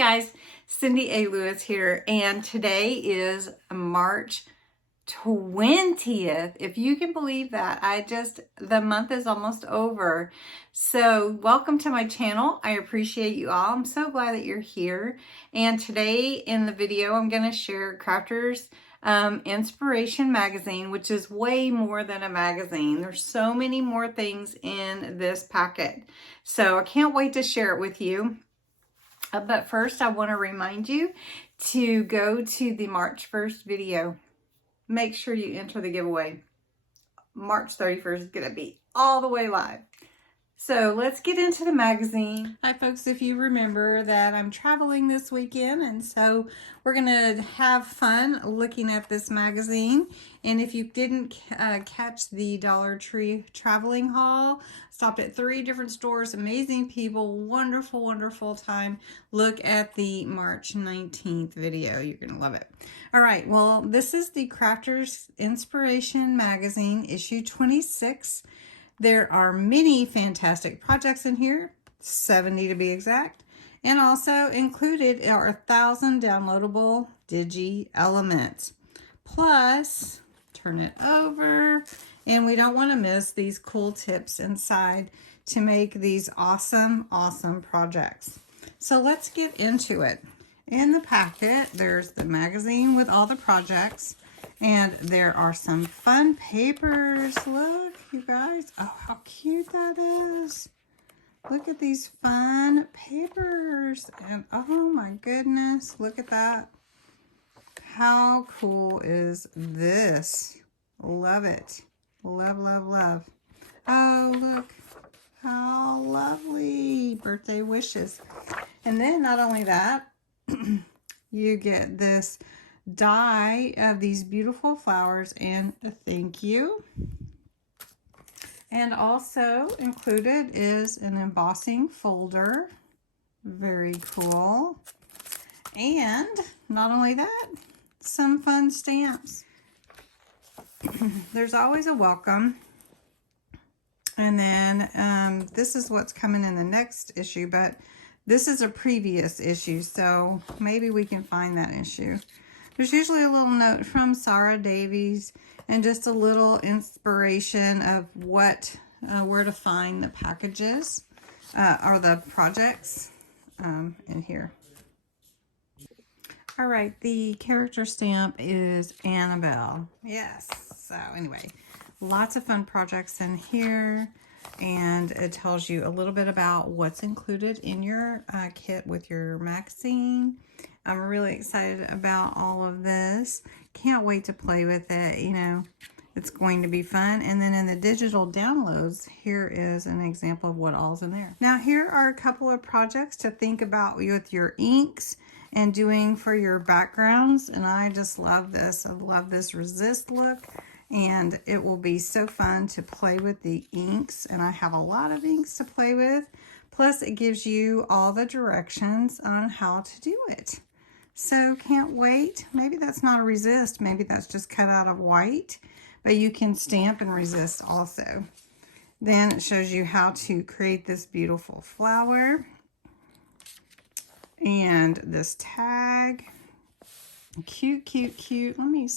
guys, Cindy A. Lewis here, and today is March 20th. If you can believe that, the month is almost over. So welcome to my channel. I appreciate you all. I'm so glad that you're here. And today in the video, I'm going to share Crafters Inspiration Magazine, which is way more than a magazine. There's so many more things in this packet. So I can't wait to share it with you. But first, I want to remind you to go to the March 1st video. Make sure you enter the giveaway. March 31st is going to be all the way live. So let's get into the magazine. Hi folks, if you remember that I'm traveling this weekend, and so we're going to have fun looking at this magazine. And if you didn't catch the Dollar Tree traveling haul, stopped at 3 different stores, amazing people, wonderful, wonderful time. Look at the March 19th video. You're going to love it. All right, well, this is the Crafters Inspiration Magazine, issue 26. There are many fantastic projects in here, 70 to be exact, and also included are 1,000 downloadable digi elements. Plus, turn it over, and we don't want to miss these cool tips inside to make these awesome, awesome projects. So let's get into it. In the packet, there's the magazine with all the projects. And there are some fun papers. Look, you guys. Oh, how cute that is. Look at these fun papers. And oh my goodness, look at that. How cool is this? Love it. Love, love, love. Oh, look. How lovely. Birthday wishes. And then not only that, you get this die of these beautiful flowers and a thank you. And also included is an embossing folder. Very cool. And not only that, some fun stamps. There's always a welcome. And then this is what's coming in the next issue, but this is a previous issue, so maybe we can find that issue. There's usually a little note from Sarah Davies and just a little inspiration of what, where to find the packages or the projects in here. All right, the character stamp is Annabelle. Yes, so anyway, lots of fun projects in here. And it tells you a little bit about what's included in your kit with your magazine. I'm really excited about all of this. Can't wait to play with it. You know, it's going to be fun. And then in the digital downloads, here is an example of what all's in there. Now, here are a couple of projects to think about with your inks and doing for your backgrounds. And I just love this. I love this resist look. And it will be so fun to play with the inks. And I have a lot of inks to play with. Plus, it gives you all the directions on how to do it. So, can't wait. Maybe that's not a resist. Maybe that's just cut out of white. But you can stamp and resist also. Then it shows you how to create this beautiful flower. And this tag. Cute, cute, cute. Let me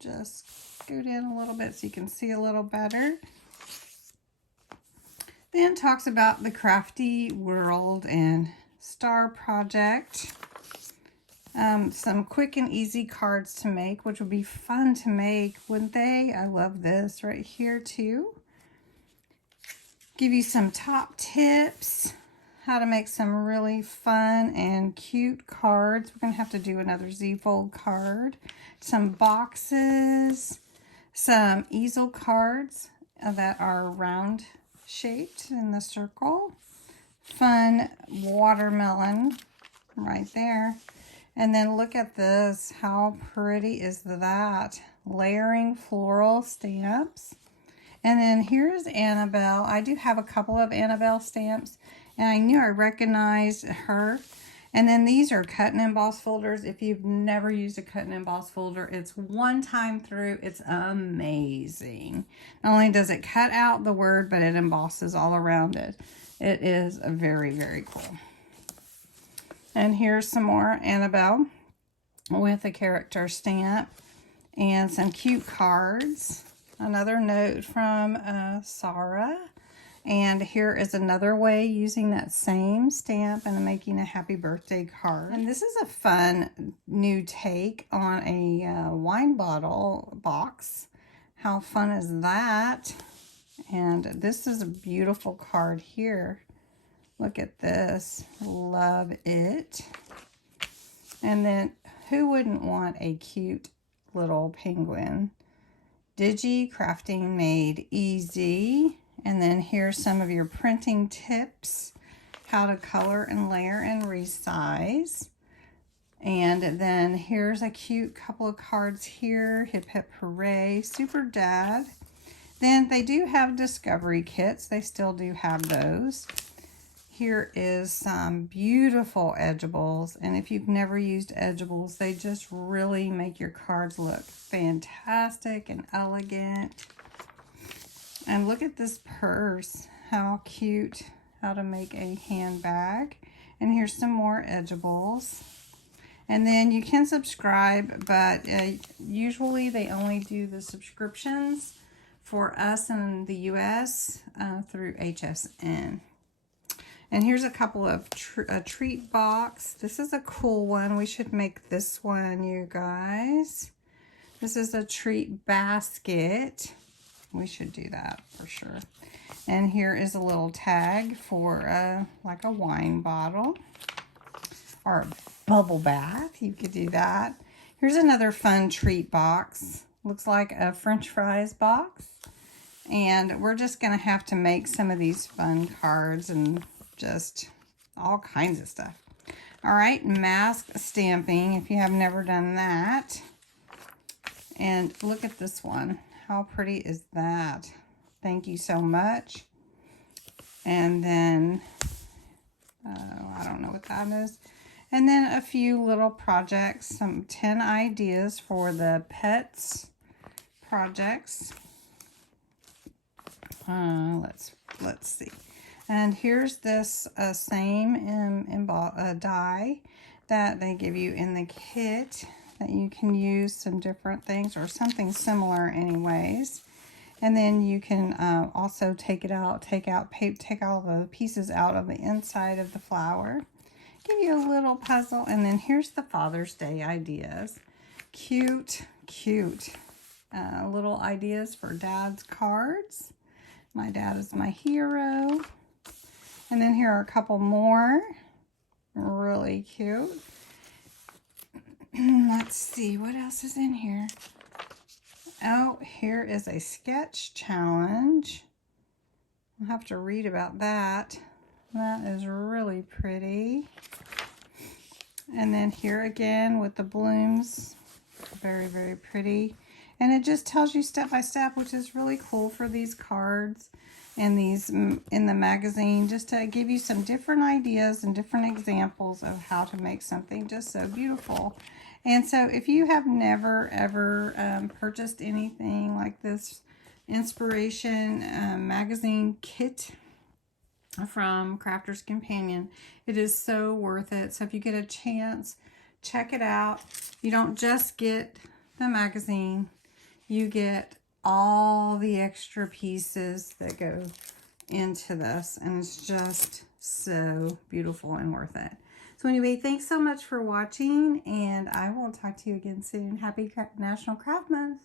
just scoot in a little bit so you can see a little better. Then talks about the Crafty World and Star Project. Some quick and easy cards to make, which would be fun to make, wouldn't they? I love this right here too. Give you some top tips, how to make some really fun and cute cards. We're going to have to do another Z-fold card. Some boxes, some easel cards that are round shaped in the circle. Fun watermelon right there. And then look at this. How pretty is that? Layering floral stamps. And then here's Annabelle. I do have a couple of Annabelle stamps, and I knew I recognized her. And then these are cut and emboss folders. If you've never used a cut and emboss folder, it's one time through. It's amazing. Not only does it cut out the word, but it embosses all around it. It is very, very cool. And here's some more Annabelle with a character stamp and some cute cards. Another note from Sarah. And here is another way using that same stamp and making a happy birthday card. And this is a fun new take on a wine bottle box. How fun is that? And this is a beautiful card here. Look at this. Love it. And then who wouldn't want a cute little penguin? Digi Crafting Made Easy. And then here's some of your printing tips. How to color and layer and resize. And then here's a cute couple of cards here. Hip Hip Hooray. Super Dad. Then they do have discovery kits. They still do have those. Here is some beautiful edgeables, and if you've never used edgeables, they just really make your cards look fantastic and elegant. And look at this purse, how cute, how to make a handbag. And here's some more edgeables. And then you can subscribe, but usually they only do the subscriptions for us in the US through HSN. And here's a couple of a treat box. This is a cool one. We should make this one, you guys. This is a treat basket. We should do that for sure. And here is a little tag for like a wine bottle or a bubble bath. You could do that. Here's another fun treat box. Looks like a French fries box. And we're just going to have to make some of these fun cards and just all kinds of stuff. All right, mask stamping, if you have never done that. And look at this one. How pretty is that? Thank you so much. And then, I don't know what that is. And then a few little projects, some 10 ideas for the pets projects. Let's see. And here's this same die that they give you in the kit that you can use some different things or something similar anyways. And then you can also take all the pieces out of the inside of the flower. Give you a little puzzle. And then here's the Father's Day ideas. Cute, cute little ideas for Dad's cards. My dad is my hero. And then here are a couple more. Really cute. Let's see, what else is in here? Oh, here is a sketch challenge. I'll have to read about that. That is really pretty. And then here again with the blooms. Very, very pretty. And it just tells you step by step, which is really cool for these cards and these in the magazine, just to give you some different ideas and different examples of how to make something just so beautiful. And so if you have never ever purchased anything like this inspiration magazine kit from Crafter's Companion, it is so worth it. So if you get a chance, check it out. You don't just get the magazine, you get all the extra pieces that go into this, and it's just so beautiful and worth it. So anyway, thanks so much for watching, and I will talk to you again soon. Happy National Craft Month.